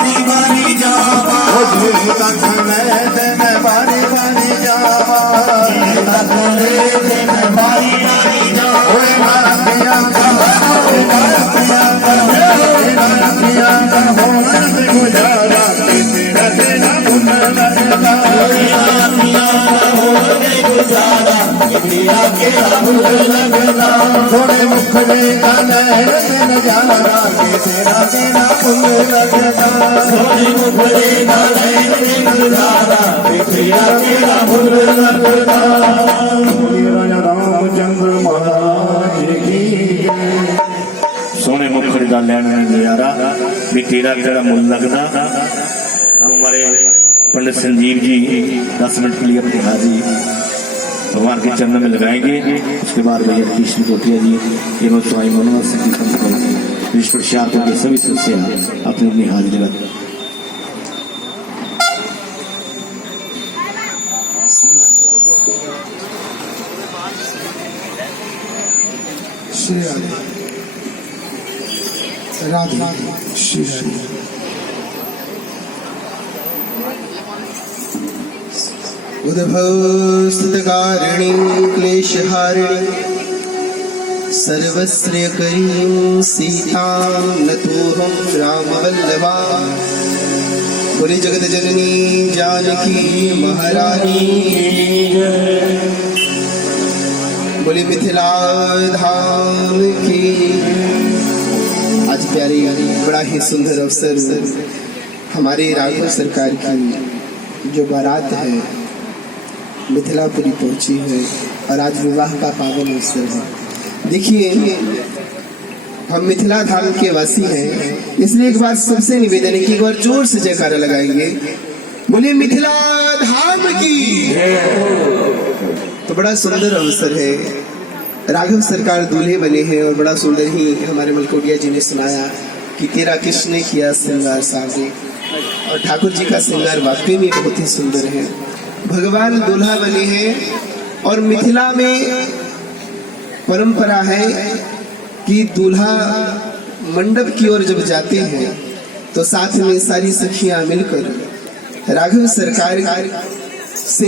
बारी बारी जावा तखने दिन बारी बारी जावा तखने दिन बारी बारी जावा मारिया गुजारा तेरा तेरा भूल लगना गुजारा तेरा तेरा भूल लगना थोड़े मुखड़े का नैन नजारा तेरा तेरा भूल लगना थोड़े मुखड़े का नैन गुजारा तेरा तेरा भूल लगना। राजा रामचंद्र महाराज की सोने मुखड़ी का लैना नजारा भी तेरा तेरा मुल लगना। हमारे पंडित संजीव जी 10 मिनट के लिए अपनी हाजिरी भगवान के चरणों में लगाएंगे। उसके बाद भैया कृष्ण कोटिया जी एवं स्वामी मनोहर सिंह विश्व शास्त्र के सभी सदस्य अपनी अपनी हाजिरी लगाते। श्री राधे राधे श्री राधे उद्भवस्तुतकारिणी क्लेशहारिणी सर्वश्रेयकरीं सीतां नतोऽहं रामवल्लभा। बोले जगत जननी जानकी महारानी, बोले मिथिला धाम की। आज प्यारे बड़ा ही सुंदर अवसर हमारे राघव सरकार की जो बारात है मिथिलापुरी पहुंची है और आज विवाह का पावन अवसर है। देखिए हम मिथिला धाम के वासी हैं, इसलिए एक बार सबसे निवेदन है कि एक बार जोर से जयकारा लगाएंगे, बोले मिथिला धाम की। तो बड़ा सुंदर अवसर है, राघव सरकार दूल्हे बने हैं और बड़ा सुंदर ही हमारे मलकोटिया जी ने सुनाया कि तेरा कृष्ण ने किया श्रृंगार साजे, और ठाकुर जी का श्रृंगार वाकई में बहुत ही सुंदर है। भगवान दूल्हा बने हैं और मिथिला में परंपरा है कि दूल्हा मंडप की ओर जब जाते हैं तो साथ में सारी सखियां मिलकर राघव सरकार से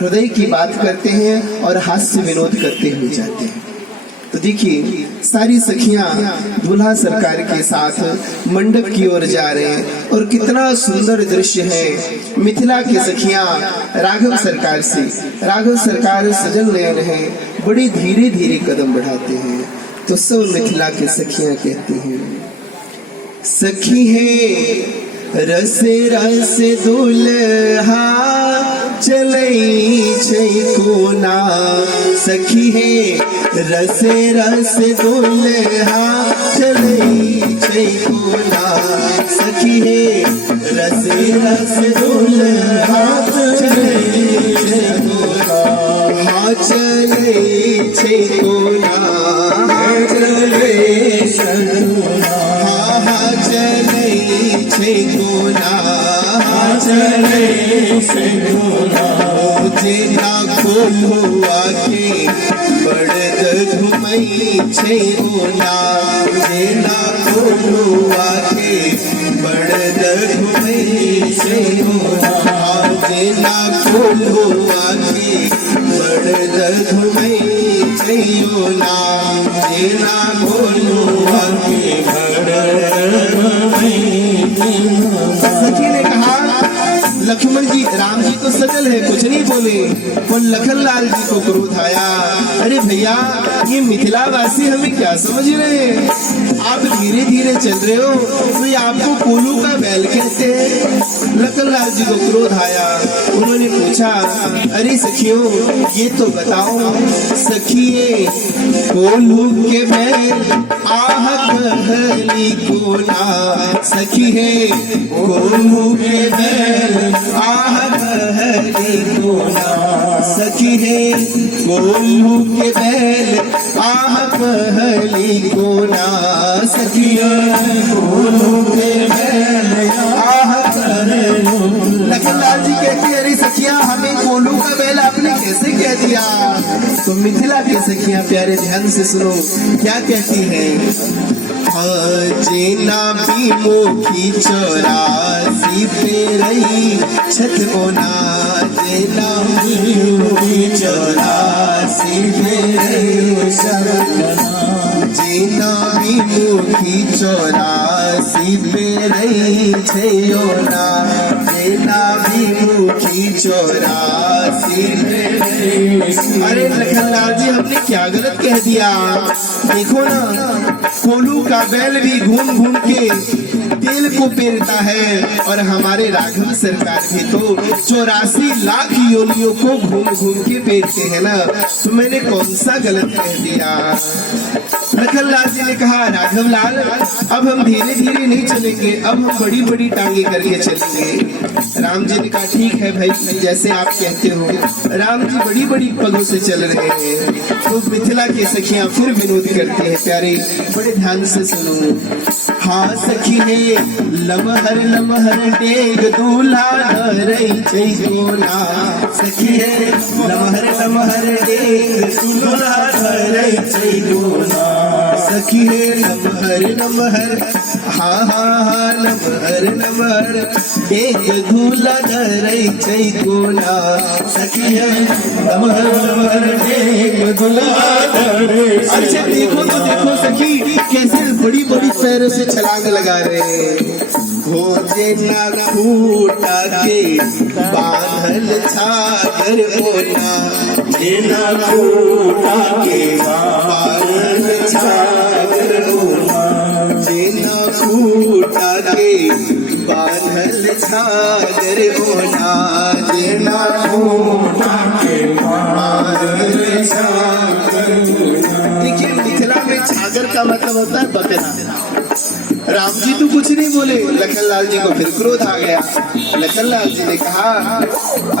हृदय की बात करते हैं और हास्य विनोद करते हुए जाते हैं। तो देखिए सारी सखियां दूल्हा सरकार के साथ मंडप की ओर जा रहे हैं और कितना सुंदर दृश्य है। मिथिला की सखियां राघव सरकार सजल नयन है, बड़ी धीरे धीरे कदम बढ़ाते हैं। तो सब मिथिला की सखियां कहती हैं, सखी है रस रस दुल्हा चलई छै कोना। सखी है रस रस दुल्हा चलई छै कोना। सखी है रस रस दुल्हा चलई छै कोना। हाँ चले छै कोना, चले हाँ चले छै कोना, चले छै कोना। जेना खोलो आके बड़द घुमई छै कोना। जेना खोलो आके बड़द घुमई छै कोना। जेना खोलो आके बड़द घुमई छै कोना। जेना खोलो आके बड़द घुमई। सखी ने कहा लक्ष्मण जी राम जी तो सजल है, कुछ नहीं बोले, और लखन लाल जी को क्रोध आया। अरे भैया ये मिथिला वासी हमें क्या समझ रहे हैं, आप धीरे धीरे चल रहे हो तो ये आपको कोलू का बैल कहते हैं। लखन लाल जी को क्रोध आया, उन्होंने पूछा अरे सखियों ये तो बताओ, सखिए कोलू के बैल आह कहली कोना। सखी है कोलू के बैल आह कहली कोना। सखी है कोलू के बैल आह कहली कोना। सखी है कोलू के बैल आह कहली। लखनलाल जी कहती है अरे सखियां हमें कोलू का बैल आपने कैसे कह दिया। तो मिथिला की सखियां प्यारे ध्यान से सुनो क्या कहती हैं। हाँ जेना भी मोखी 84 पे रही छत बोना, जेना भी मोखी 84 पे रही छत बोना, जेना भी मोखी 84 पे रही छयोना, जेना भी मोखी 84 पे रही। अरे लखनलाल जी हमने क्या गलत कह दिया? देखो ना, कोलू का बैल भी घूम घूम के तेल को पेरता है और हमारे राघव सरकार भी तो 84 लाख योनियों को घूम घूम के पेरते हैं ना। तो मैंने कौन सा गलत कह दिया? लखनलाल जी ने कहा राघव लाल अब हम धीरे धीरे नहीं चलेंगे, अब हम बड़ी बड़ी टांगे करके चलेंगे। राम जी ने कहा ठीक है भाई जैसे आप कहते हो। राम जी बड़ी बड़ी पगों से चल रहे हैं। तो मिथिला की सखियां फिर विनोद करती है। प्यारे बड़े ध्यान से सुनो। हाँ सखी है लमहर लमहर डेग दूल्हा धरई चैगोना, सखी है लमहर लमहर डेग दूल्हा धरई चैगोना, सखी है लमहर लमहर, हाँ हाँ हाँ लमहर लमहर डेग दूल्हा धरई चैगोना, सखी है लमहर लमहर डेग दूल्हा धरई। अच्छा देखो तो देखो सखी कैसे बड़ी बड़ी पैरों से छलांग लगा रहे हैं। खोजे ना खूटा के बांधल छागर ओना, जेना खूटा के बांधल छागर ओना, जेना खूटा के बांधल छागर ओना, जेना खूटा के बांधल छागर ओना। देखिए मिथिला में छागर का मतलब होता है बकरा। राम जी तो कुछ नहीं बोले, लखनलाल जी को फिर क्रोध आ गया। लखनलाल जी ने कहा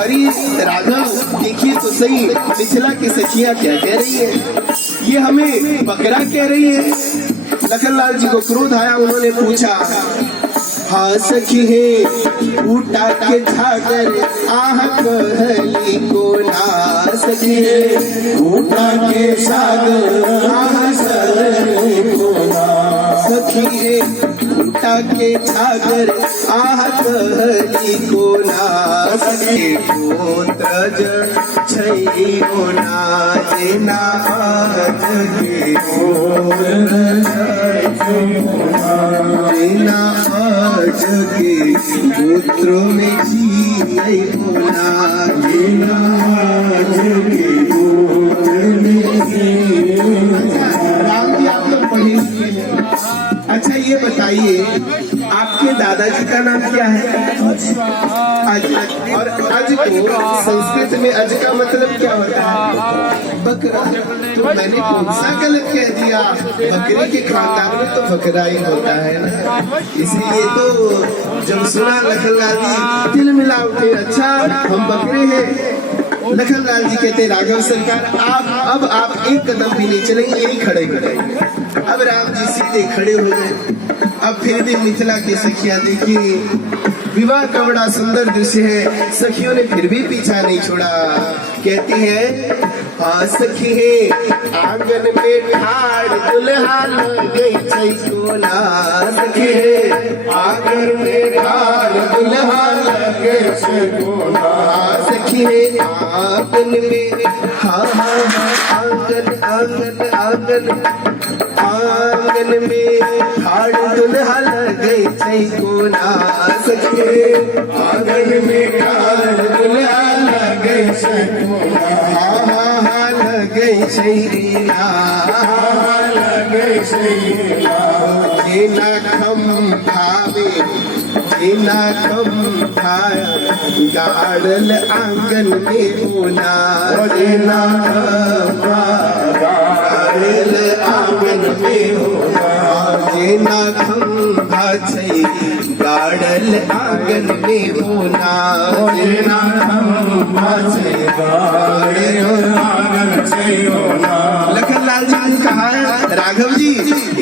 अरे राघव देखिए तो सही मिथिला की सखियां क्या कह रही है, ये हमें बकरा कह रही है। लखनलाल जी को क्रोध आया, उन्होंने पूछा हाँ सखी है उठा के छागर आह कहली को ना, सखी है उठा के छागर आह कहली को ना, सखी है उठा के छागर आह कहली को ना, सखी गोत्रज छई ओना, जेना आज के गोत्रज जेना आज के गोत्रों में जी नहीं बोला, जेना आज के गोत्र में जी। राम जी आप लोग पढ़े लिखे हैं। अच्छा ये बताइए आपके दादाजी का नाम क्या है? अज। और अज को संस्कृत में अज का मतलब क्या होता है? बकरा। तो मैंने कौन सा गलत कह दिया? बकरी के खानदान में तो बकरा ही होता है ना, इसलिए तो जब सुना लखनलाल जी दिल मिला उठे, अच्छा हम बकरे हैं। लखनलाल जी कहते राघव सरकार अब आप एक कदम भी नहीं चलेंगे, यही खड़े खड़े। अब राम जी सीधे खड़े हो गए। अब फिर भी मिथिला की सखियां देखिए, विवाह का बड़ा सुंदर दृश्य है, सखियों ने फिर भी पीछा नहीं छोड़ा। कहती है हाँ सखी है आंगन में ठाड़ दुल्हा गई चैकोना, सखी है आंगन में ठाड़ दुल्हा गई चैकोना, सखी है आंगन में, हाँ हाँ हाँ आंगन आंगन आंगन आंगन में ठाड़ दुल्हा गई चैकोना, सखी है आंगन में ठाड़ दुल्हा गई चैकोना, हाँ हाँ हाँ गई शैरीना, गई शैरीना, जेना खम भावे जेना खम भाया गाड़ल आंगन में होना, जेना गाड़ल आंगन में होना, जेना खम भाई गाड़ल आंगन में होना, जेना खम भाई गाड़ल आंगन में होना। लखनलाल जी ने कहा राघव जी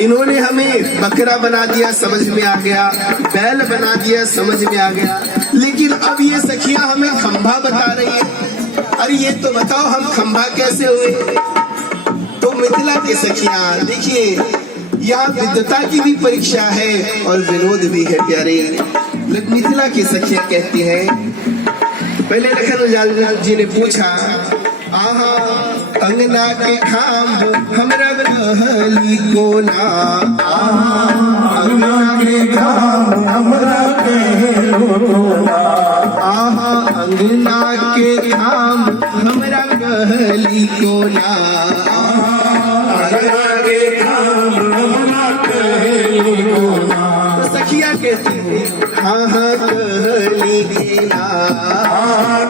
इन्होंने हमें बकरा बना दिया, समझ में आ गया, बैल बना दिया, समझ में आ गया, लेकिन अब ये सखियां हमें खंभा बता रही है। अरे ये तो बताओ हम खंभा कैसे हुए? तो मिथिला की सखियां देखिए यहाँ विद्वता की भी परीक्षा है और विनोद भी है प्यारे। लोक मिथिला की सखियां कहती हैं, पहले लखन उजाल जी ने पूछा, आहा अंगना के खाम्ब हमरा कहली कोना, अंगना के खाम हमरा कहलो कोना, आहा अंगना के खाम्ब हमरा कहली कोना, अंगना के खाम हमरा कहलो कोना, तो सखिया कहती है, हाँ हाँ कहली केना,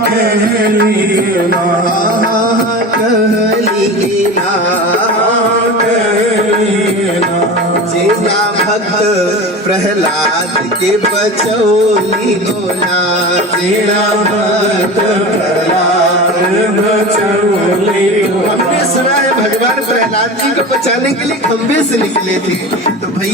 कहली केना, कहली केना, जेना भक्त प्रहलाद के बचौली गोना, जेना भक्त प्रहलाद बचौली गोना। हमने सुना है भगवान प्रहलाद जी को बचाने के लिए खंबे से निकले थे, तो भैया